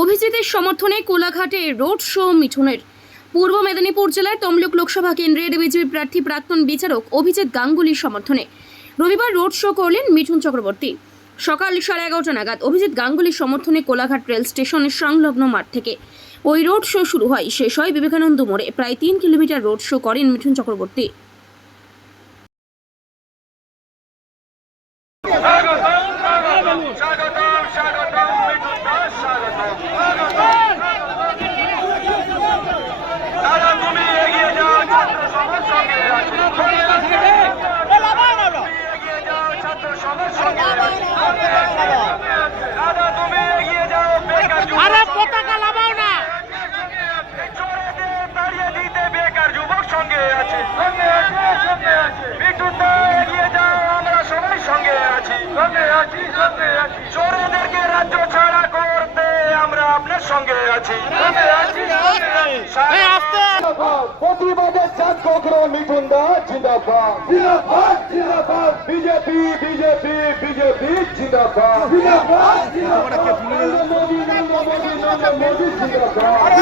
অভিজিতের সমর্থনে কোলাঘাটে road show মিঠুনের। পূর্ব মেদিনীপুর জেলার তমলুক লোকসভা কেন্দ্রের বিজেপি প্রার্থী প্রাক্তন বিচারক অভিজিৎ গাঙ্গুলির সমর্থনে রবিবার রোড শো করলেন মিঠুন চক্রবর্তী। সকাল সাড়ে এগারোটা নাগাদ অভিজিৎ গাঙ্গুলির সমর্থনে কোলাঘাট রেল স্টেশনের সংলগ্ন মাঠ থেকে ওই রোড শো শুরু হয়। শেষ হয় বিবেকানন্দ মোড়ে। প্রায় তিন কিলোমিটার রোড শো করেন মিঠুন চক্রবর্তী। আছে। সঙ্গে আছে সঙ্গে আছে। মিঠুন এগিয়ে যাও আমরা সবাই সঙ্গে আছি। সঙ্গে আছি সঙ্গে আছি। চোরেদেরকে রাজ্য ছাড়া করতে আমরা আপনার সঙ্গে আছি। সঙ্গে আছি সঙ্গে আছি। প্রতিবাদের চাঁদ কখনো মিঠুন দা জিন্দাবাদ। জিন্দাবাদ জিন্দাবাদ। বিজেপি বিজেপি বিজেপি জিন্দাবাদ। জিন্দাবাদ জিন্দাবাদ মোদি মোদি মোদি জিন্দাবাদ।